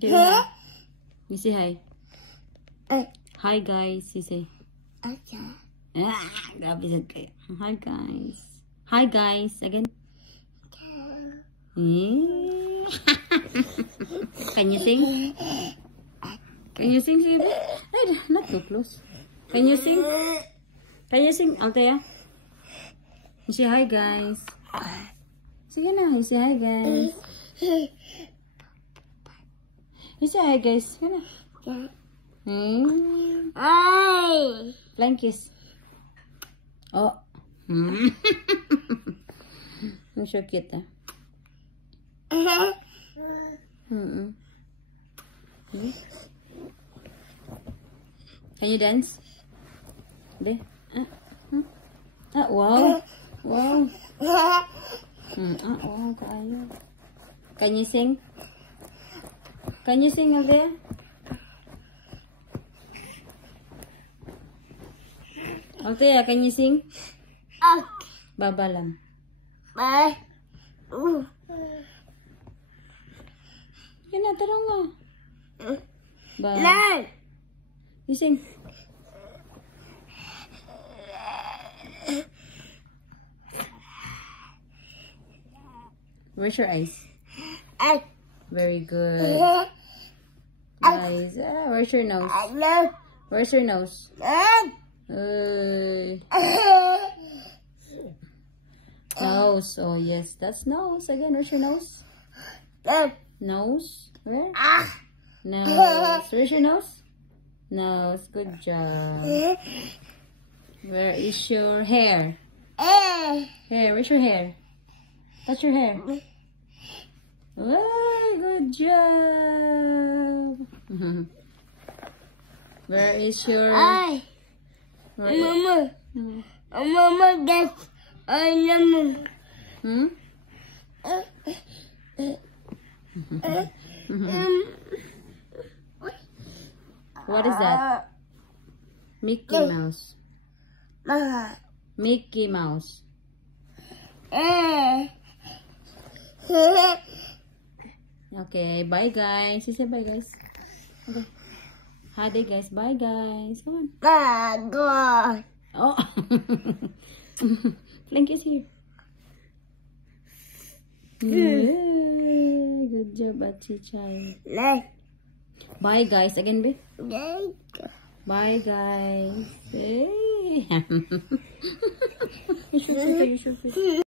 You say hi. Hi guys, you say. Grabe sad kayo. Hi guys. Hi guys. Again. Can you sing? Can you sing, Sibi? Not too close. Can you sing? Can you sing, Althea? You say hi guys. Sige na, you say hi guys. You say hi guys. Sige na. Flying kiss. Oh. I'm so cute, ah. Can you dance? Wow. Wow. Wow, kaayo. Can you sing? Can you sing, Althea? Althea, can you sing? Baba lang. Yan na, tara nga. You sing. Where's your eyes? Very good. Eyes. Where's your nose? Where's your nose? Nose. Oh yes, that's nose. Again, where's your nose? Nose. Where? Nose. Where's your nose? Nose. Good job. Where is your hair? Hair. Where's your hair? Touch your hair. Oh, good job. Where is your... Mama. Mama gets lemon. What is that? Mickey Mouse. Mickey Mouse. Okay, bye guys. You say bye guys. Okay. Hi there guys. Bye guys. Come on. God. Oh. Flink is here. Yeah, good job, Achi Chai. Bye guys. Again, babe. Bye guys. Hey. You should